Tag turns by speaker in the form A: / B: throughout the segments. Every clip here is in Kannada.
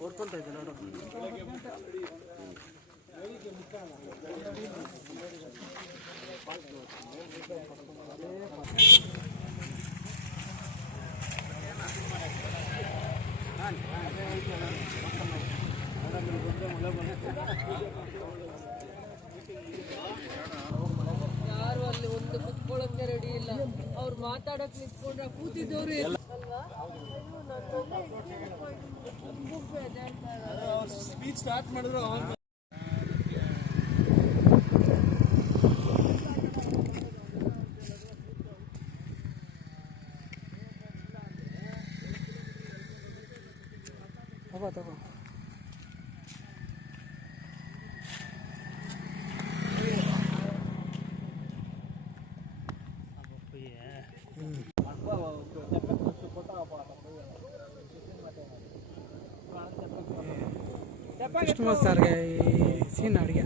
A: ಓಡ್ಕೊಂತ ಇದ್ದೆ ನೋಡು ಮಳೆ ಬಂದ ಅಲ್ಲಿ ಒಂದು ಕುತ್ಕೊಳ್ಳೋಕೆ ರೆಡಿ ಇಲ್ಲ. ಅವ್ರು ಮಾತಾಡಕ್ ನಿಂತ್ಕೊಂಡ್ರೆ ಕೂತಿದ್ದವ್ರು ಇದೆ.
B: ಸ್ಪೀಚ್ ಸ್ಟಾರ್ಟ್ ಮಾಡಿದ್ರು
C: ಕಸ್ಟಮರ್ ಸಾರ್ಗೆ ಈ ಸೀನ್ ಅಡುಗೆ?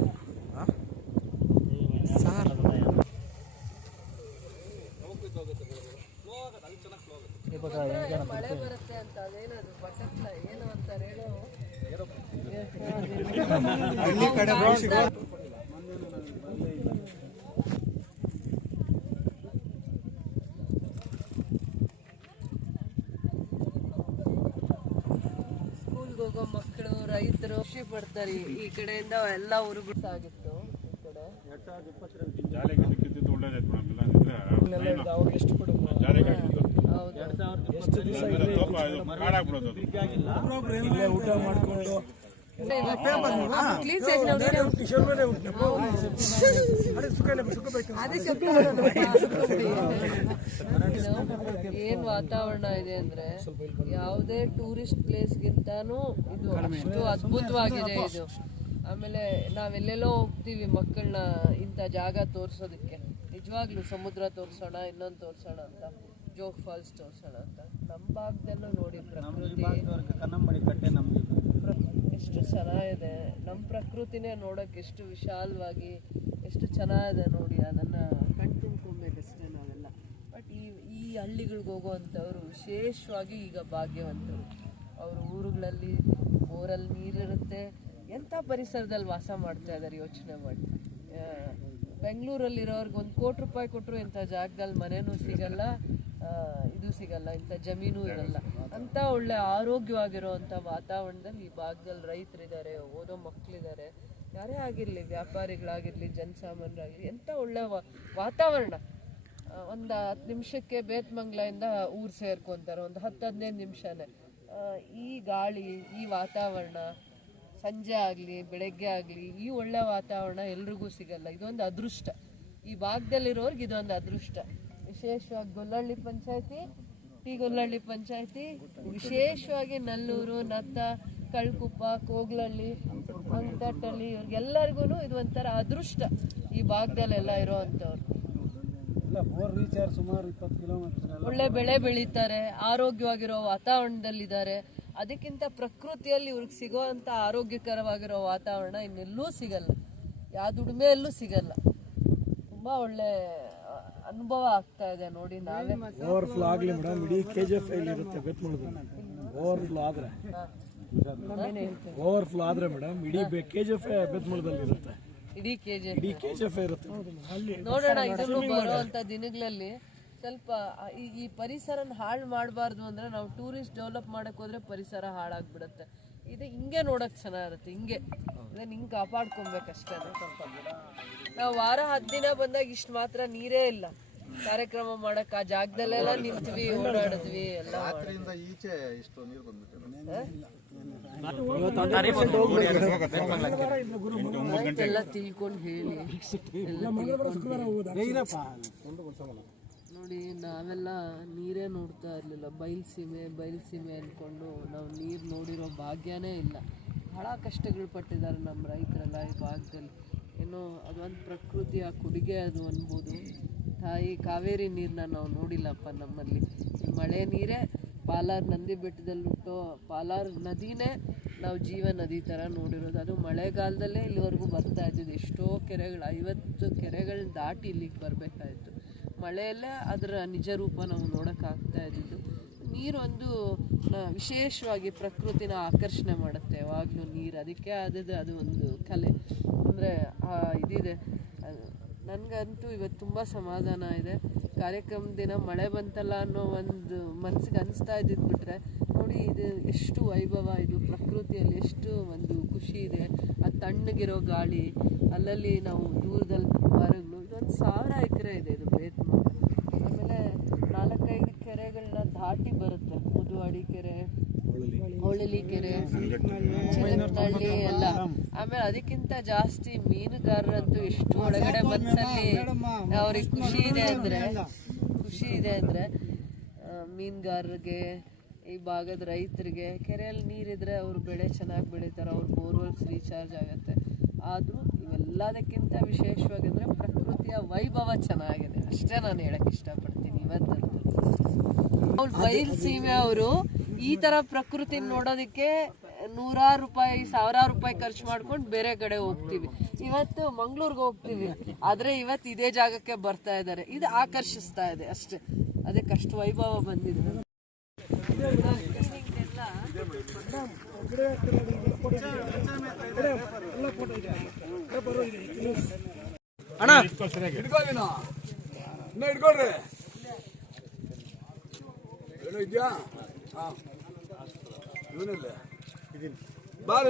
C: ಸಾರ್.
A: ಮಳೆ ಬರುತ್ತೆ ಅಂತ ಅದೇನದು ಬಟರ್ಫ್ಲೈ ಏನು ಅಂತಾರೆ ಹೇಳು
B: ಹಳ್ಳಿ ಕಡೆ
A: ಹೋಗೋ ಮಕ್ಕಳು ರೈತರು ಖುಷಿ ಪಡ್ತಾರೆ. ಈ- ಈ ಕಡೆಯಿಂದ ಎಲ್ಲ ಊರುಗಳು ಸಾಗಿತ್ತು. ಈ ಕಡೆ
B: ಎಷ್ಟು ದಿವಸ ಇಲ್ಲೇ. ಊಟ ಮಾಡ್ಕೊಂಡು
A: ಏನ್ ವಾತಾವರಣ ಇದೆ ಅಂದ್ರೆ ಯಾವುದೇ ಟೂರಿಸ್ಟ್ ಪ್ಲೇಸ್ ಗಿಂತಾನು ಇದು ಅಷ್ಟು ಅದ್ಭುತವಾಗಿದೆ ಇದು. ಆಮೇಲೆ ನಾವೆಲ್ಲೆಲ್ಲೋ ಹೋಗ್ತೀವಿ ಮಕ್ಕಳನ್ನ ಇಂಥ ಜಾಗ ತೋರಿಸೋದಕ್ಕೆ. ನಿಜವಾಗ್ಲೂ ಸಮುದ್ರ ತೋರಿಸೋಣ ಇನ್ನೊಂದು ತೋರಿಸೋಣ ಅಂತ. ಜೋಗ್ ಫಾಲ್ಸ್ ತೋರ್ಸೋಣ ಅಂತ. ನಮ್ಮ ಭಾಗದಲ್ಲೂ ನೋಡಿ ಪ್ರಕೃತಿ.
B: ಕನ್ನಂಬಡಿ ಕಟ್ಟೆ ನಮ್ಗೆ
A: ಎಷ್ಟು ಚೆನ್ನಾಗಿದೆ. ನಮ್ಮ ಪ್ರಕೃತಿನೇ ನೋಡೋಕೆ ಎಷ್ಟು ವಿಶಾಲವಾಗಿ ಎಷ್ಟು ಚೆನ್ನಾಗಿದೆ ನೋಡಿ ಅದನ್ನು ಕಣ್ ತುಂಬ್ಕೊಬೇಕಷ್ಟೇ ನಾವೆಲ್ಲ. ಬಟ್ ಈ ಈ ಹಳ್ಳಿಗಳಿಗೆ ಹೋಗುವಂಥವ್ರು ವಿಶೇಷವಾಗಿ ಈಗ ಭಾಗ್ಯವಂತರು. ಅವರು ಊರುಗಳಲ್ಲಿ ಬೋರಲ್ಲಿ ನೀರಿರುತ್ತೆ. ಎಂಥ ಪರಿಸರದಲ್ಲಿ ವಾಸ ಮಾಡ್ತಾ ಇದ್ದಾರೆ ಯೋಚನೆ ಮಾಡಿ. ಬೆಂಗಳೂರಲ್ಲಿರೋರ್ಗೆ ಒಂದು ಕೋಟಿ ರೂಪಾಯಿ ಕೊಟ್ಟರು ಇಂಥ ಜಾಗದಲ್ಲಿ ಮನೆಯೂ ಸಿಗಲ್ಲ. ಇದು ಸಿಗಲ್ಲ, ಇಂಥ ಜಮೀನು ಇರಲ್ಲ. ಅಂತ ಒಳ್ಳೆ ಆರೋಗ್ಯವಾಗಿರುವಂಥ ವಾತಾವರಣದಲ್ಲಿ ಈ ಭಾಗದಲ್ಲಿ ರೈತರಿದ್ದಾರೆ, ಓದೋ ಮಕ್ಕಳಿದ್ದಾರೆ ಯಾರೇ ಆಗಿರಲಿ, ವ್ಯಾಪಾರಿಗಳಾಗಿರಲಿ, ಜನಸಾಮಾನ್ಯರಾಗಿರಲಿ, ಎಂಥ ಒಳ್ಳೆ ವಾತಾವರಣ. ಒಂದು ಹತ್ತು ನಿಮಿಷಕ್ಕೆ ಬೇತ್ಮಂಗ್ಲಿಂದ ಊರು ಸೇರ್ಕೊತಾರೆ, ಒಂದು ಹತ್ತು ಹದಿನೈದು ನಿಮಿಷನೇ. ಈ ಗಾಳಿ, ಈ ವಾತಾವರಣ, ಸಂಜೆ ಆಗಲಿ, ಬೆಳಗ್ಗೆ ಆಗಲಿ, ಈ ಒಳ್ಳೆ ವಾತಾವರಣ ಎಲ್ರಿಗೂ ಸಿಗಲ್ಲ. ಇದೊಂದು ಅದೃಷ್ಟ. ಈ ಭಾಗದಲ್ಲಿರೋರ್ಗೆ ಇದೊಂದು ಅದೃಷ್ಟ. ವಿಶೇಷವಾಗಿ ಗೊಲ್ಲಹಳ್ಳಿ ಪಂಚಾಯತಿ ಟಿ ಗೊಲ್ಲಹಳ್ಳಿ ಪಂಚಾಯತಿ ವಿಶೇಷವಾಗಿ ನಲ್ಲೂರು ನತ್ತ ಕಳ್ಕುಪ್ಪ ಕೋಗ್ಲಹಳ್ಳಿ ಅಂಕಟಳ್ಳಿ ಇವ್ರಿಗೆಲ್ಲರಿಗೂ ಇದು ಒಂಥರ ಅದೃಷ್ಟ ಈ ಭಾಗದಲ್ಲೆಲ್ಲ ಇರೋವಂಥವ್ರು. ಒಳ್ಳೆ ಬೆಳೆ ಬೆಳೀತಾರೆ ಆರೋಗ್ಯವಾಗಿರೋ ವಾತಾವರಣದಲ್ಲಿದ್ದಾರೆ. ಅದಕ್ಕಿಂತ ಪ್ರಕೃತಿಯಲ್ಲಿ ಇವ್ರಿಗೆ ಸಿಗೋವಂಥ ಆರೋಗ್ಯಕರವಾಗಿರೋ ವಾತಾವರಣ ಇನ್ನೆಲ್ಲೂ ಸಿಗಲ್ಲ. ಯಾವ ದುಡಿಮೆಯಲ್ಲೂ ಸಿಗಲ್ಲ. ತುಂಬ ಒಳ್ಳೆ ಅನುಭವ ಆಗ್ತಾ ಇದೆ ನೋಡಿ ನಾವೇ.
B: ಓವರ್ ಫ್ಲೋ ಆಗಲಿ ಮೇಡಮ್ ಇಡೀ ಕೆ ಜಿ ಎಫ್ ಇಲ್ಲಿ ಇರುತ್ತೆ ಬೆತ್ಮಳದಲ್ಲಿ ಓವರ್ ಫ್ಲೋ ಆದ್ರೆ. ಓವರ್ ಫ್ಲೋ ಆದ್ರೆ ಮೇಡಮ್ ಇಡೀ ಕೆ ಜಿ ಎಫ್ ಬೆತ್ಮಳದಲ್ಲಿ ಇರುತ್ತೆ.
A: ಇಡೀ ಕೆ ಜಿ
B: ಇಡೀ ಕೆ ಜಿ ಎಫ್ ಇರುತ್ತೆ.
A: ನೋಡೋಣ ಇದನ್ನು ಬರುವಂತ ದಿನಗಳಲ್ಲಿ ಸ್ವಲ್ಪ ಈ ಪರಿಸರನ ಹಾಳು ಮಾಡಬಾರ್ದು ಅಂದ್ರೆ ನಾವು ಟೂರಿಸ್ಟ್ ಡೆವಲಪ್ ಮಾಡಕ್ ಹೋದ್ರೆ ಪರಿಸರ ಹಾಳಾಗ್ಬಿಡುತ್ತೆ. ಇದು ಹಿಂಗೆ ನೋಡಕ್ ಚೆನ್ನಾಗಿರುತ್ತೆ ಹಿಂಗೆ. ಇದನ್ನ ನಿಂಗ್ ಕಾಪಾಡ್ಕೊಬೇಕಷ್ಟೇ ನಾವು ವಾರ ಹತ್ತು ದಿನ ಬಂದಾಗ ಇಷ್ಟ ಮಾತ್ರ ನೀರೇ ಇಲ್ಲ. ಕಾರ್ಯಕ್ರಮ ಮಾಡಕ್ ಆ ಜಾಗದಲ್ಲೆಲ್ಲ ನಿಂತ್ವಿ ಓಡಾಡಿದ್ವಿ ಎಲ್ಲ ಮಾಡಿದ್ವಿ.
D: ಈಚೆ ಇಷ್ಟು ನೀರು ಬಂದ್ಬಿಟ್ಟಿದೆ.
A: ಎಲ್ಲ ತಿಳ್ಕೊಂಡು ಹೇಳಿ. ನೋಡಿ ನಾವೆಲ್ಲ ನೀರೇ ನೋಡ್ತಾ ಇರಲಿಲ್ಲ. ಬೈಲ್ಸೀಮೆ ಬಯಲ್ಸೀಮೆ ಅಂದ್ಕೊಂಡು ನಾವು ನೀರು ನೋಡಿರೋ ಭಾಗ್ಯನೇ ಇಲ್ಲ. ಭಾಳ ಕಷ್ಟಗಳು ಪಟ್ಟಿದ್ದಾರೆ ನಮ್ಮ ರೈತರೆಲ್ಲ ಈ ಭಾಗದಲ್ಲಿ. ಏನೋ ಅದೊಂದು ಪ್ರಕೃತಿಯ ಕೊಡುಗೆ ಅದು ಅನ್ಬೋದು. ತಾಯಿ ಕಾವೇರಿ ನೀರನ್ನ ನಾವು ನೋಡಿಲ್ಲಪ್ಪ ನಮ್ಮಲ್ಲಿ. ಮಳೆ ನೀರೇ ಪಾಲಾರ್ ನಂದಿ ಬೆಟ್ಟದಲ್ಲಿ ಹುಟ್ಟೋ ಪಾಲಾರ್ ನದಿನೇ ನಾವು ಜೀವ ನದಿ ಥರ ನೋಡಿರೋದು. ಅದು ಮಳೆಗಾಲದಲ್ಲೇ ಇಲ್ಲಿವರೆಗೂ ಬರ್ತಾ ಇದ್ದಿದ್ದು. ಎಷ್ಟೋ ಕೆರೆಗಳು, ಐವತ್ತು ಕೆರೆಗಳನ್ನ ದಾಟಿ ಇಲ್ಲಿಗೆ ಬರಬೇಕಾಯಿತು. ಮಳೆಯಲ್ಲೇ ಅದರ ನಿಜ ರೂಪ ನಾವು ನೋಡೋಕ್ಕಾಗ್ತಾ ಇದ್ದಿದ್ದು. ನೀರೊಂದು ವಿಶೇಷವಾಗಿ ಪ್ರಕೃತಿನ ಆಕರ್ಷಣೆ ಮಾಡುತ್ತೆ ಯಾವಾಗಲೂ ನೀರು. ಅದಕ್ಕೆ ಆದದ್ದು ಅದು ಒಂದು ಕಲೆ. ಅಂದರೆ ಇದಿದೆ. ನನಗಂತೂ ಇವತ್ತು ತುಂಬ ಸಮಾಧಾನ ಇದೆ. ಕಾರ್ಯಕ್ರಮ ದಿನ ಮಳೆ ಬಂತಲ್ಲ ಅನ್ನೋ ಒಂದು ಮನಸ್ಸಿಗೆ ಅನಿಸ್ತಾ ಇದ್ದಿದ್ದು ಬಿಟ್ರೆ, ನೋಡಿ ಇದು ಎಷ್ಟು ವೈಭವ, ಇದು ಪ್ರಕೃತಿಯಲ್ಲಿ ಎಷ್ಟು ಒಂದು ಖುಷಿ ಇದೆ. ಆ ತಣ್ಣಗಿರೋ ಗಾಳಿ, ಅಲ್ಲಲ್ಲಿ ನಾವು ದೂರದಲ್ಲಿ ಮರಗಳು, ಇದೊಂದು ಸಾವಿರ ಎಕರೆ ಇದೆ ಇದು ಬೇತ್ಮ ಆಮೇಲೆ ನಾಲ್ಕೈದು ಕೆರೆಗಳನ್ನ ದಾಟಿ ಬರುತ್ತೆ. ಮುದುವಾಡಿ ಕೆರೆ ಹೊಳಲಿ. ಕೆರೆ ತಳ್ಳಿ ಎಲ್ಲ. ಆಮೇಲೆ ಅದಕ್ಕಿಂತ ಜಾಸ್ತಿ ಮೀನುಗಾರರಂತೂ ಎಷ್ಟು ಒಳಗಡೆ ಬಂದಲ್ಲಿ ಅವ್ರಿಗೆ ಖುಷಿ ಇದೆ ಅಂದ್ರೆ ಖುಷಿ ಇದೆ ಅಂದ್ರೆ ಮೀನುಗಾರರಿಗೆ ಈ ಭಾಗದ ರೈತರಿಗೆ ಕೆರೆಯಲ್ಲಿ ನೀರಿದ್ರೆ ಅವ್ರು ಬೆಳೆ ಚೆನ್ನಾಗಿ ಬೆಳೀತಾರೆ ಅವ್ರ ಬೋರ್ವೆಲ್ಸ್ ರೀಚಾರ್ಜ್ ಆಗುತ್ತೆ. ಆದರೂ ಇವೆಲ್ಲದಕ್ಕಿಂತ ವಿಶೇಷವಾಗಿ ಅಂದರೆ ಪ್ರಕೃತಿಯ ವೈಭವ ಚೆನ್ನಾಗಿದೆ. ಅಷ್ಟೇ ನಾನು ಹೇಳಕ್ ಇಷ್ಟಪಡ್ತೀನಿ ಇವತ್ತಂತೂ. ಅವ್ರು ಬಯಲು ಸೀಮೆ ಅವರು ಈ ತರ ಪ್ರಕೃತಿ ನೋಡೋದಕ್ಕೆ ನೂರಾರು ರೂಪಾಯಿ ಸಾವಿರಾರು ರೂಪಾಯಿ ಖರ್ಚು ಮಾಡ್ಕೊಂಡು ಬೇರೆ ಕಡೆ ಹೋಗ್ತೀವಿ. ಇವತ್ತು ಮಂಗ್ಳೂರ್ಗೆ ಹೋಗ್ತೀವಿ. ಆದ್ರೆ ಇವತ್ತು ಇದೇ ಜಾಗಕ್ಕೆ ಬರ್ತಾ ಇದ್ದಾರೆ ಇದು ಆಕರ್ಷಿಸ್ತಾ ಇದೆ ಅಷ್ಟೇ. ಅದಕ್ಕೆ ಅಷ್ಟು ವೈಭವ ಬಂದಿದೆ.
B: ಅಣ್ಣ
E: ಇಟ್ಕೊಳ್ರಿ. ಏನೋ ಇದೆಯಾ ಹಾಂ ಇವನಿಲ್ಲ ಬಾರ